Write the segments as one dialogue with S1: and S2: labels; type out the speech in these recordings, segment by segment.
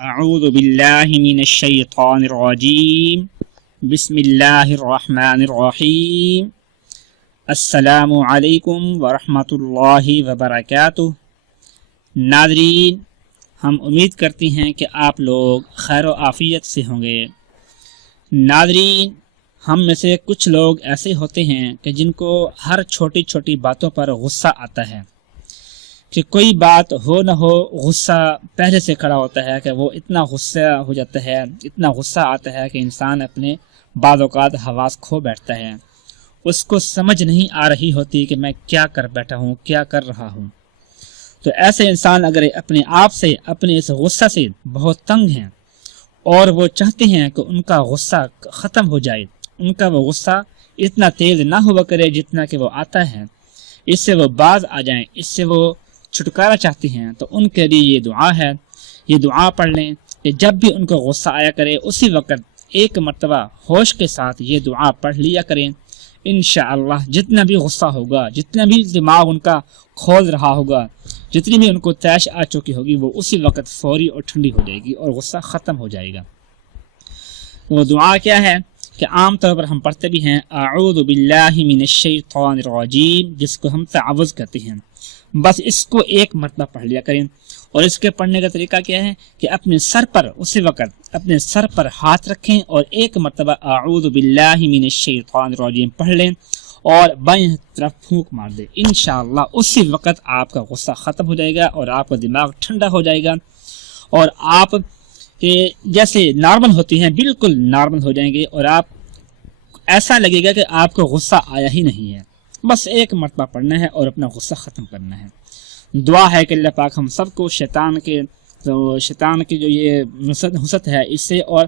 S1: اعوذ باللہ من الشیطان الرجیم بسم اللہ الرحمن الرحیم السلام علیکم ورحمۃ اللہ وبرکاتہ ناظرین، ہم امید کرتے ہیں کہ آپ لوگ خیر و عافیت سے ہوں گے۔ ناظرین، ہم میں سے کچھ لوگ ایسے ہوتے ہیں کہ جن کو ہر چھوٹی چھوٹی باتوں پر غصہ آتا ہے۔ کہ کوئی بات ہو نہ ہو، غصہ پہلے سے کھڑا ہوتا ہے کہ وہ اتنا غصہ ہو جاتا ہے، اتنا غصہ آتا ہے کہ انسان اپنے بعض اوقات حواس کھو بیٹھتا ہے۔ اس کو سمجھ نہیں آ رہی ہوتی کہ میں کیا کر بیٹھا ہوں، کیا کر رہا ہوں۔ تو ایسے انسان اگر اپنے آپ سے، اپنے اس غصہ سے بہت تنگ ہیں اور وہ چاہتے ہیں کہ ان کا غصہ ختم ہو جائے، ان کا وہ غصہ اتنا تیز نہ ہوا کرے جتنا کہ وہ آتا ہے، اس سے وہ باز آ جائیں، اس سے وہ چھٹکارا چاہتے ہیں، تو ان کے لیے یہ دعا ہے۔ یہ دعا پڑھ لیں کہ جب بھی ان کو غصہ آیا کرے، اسی وقت ایک مرتبہ ہوش کے ساتھ یہ دعا پڑھ لیا کریں۔ انشاءاللہ، جتنا بھی غصہ ہوگا، جتنا بھی دماغ ان کا کھول رہا ہوگا، جتنی بھی ان کو تیش آ چکی ہوگی، وہ اسی وقت فوری اور ٹھنڈی ہو جائے گی اور غصہ ختم ہو جائے گا۔ وہ دعا کیا ہے کہ عام طور پر ہم پڑھتے بھی ہیں، اعوذ باللہ من الشیطان الرجیم، جس کو ہم تعوذ کہتے ہیں۔ بس اس کو ایک مرتبہ پڑھ لیا کریں۔ اور اس کے پڑھنے کا طریقہ کیا ہے کہ اپنے سر پر اسی وقت اپنے سر پر ہاتھ رکھیں اور ایک مرتبہ اعوذ باللہ من الشیطان الرجیم پڑھ لیں اور بائیں طرف پھونک مار دیں۔ انشاءاللہ اسی وقت آپ کا غصہ ختم ہو جائے گا اور آپ کا دماغ ٹھنڈا ہو جائے گا اور آپ جیسے نارمل ہوتی ہیں بالکل نارمل ہو جائیں گے اور آپ ایسا لگے گا کہ آپ کو غصہ آیا ہی نہیں ہے۔ بس ایک مرتبہ پڑھنا ہے اور اپنا غصہ ختم کرنا ہے۔ دعا ہے کہ اللہ پاک ہم سب کو شیطان کے شیطان کی جو یہ حسط ہے اس سے اور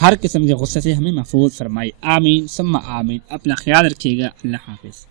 S1: ہر قسم کے غصے سے ہمیں محفوظ فرمائی آمین۔ سما آمین۔ اپنا خیال رکھیے گا۔ اللہ حافظ۔